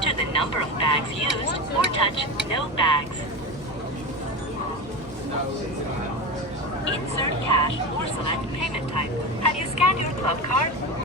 Enter the number of bags used or touch No Bags. Insert cash or select payment type. Have you scanned your club card?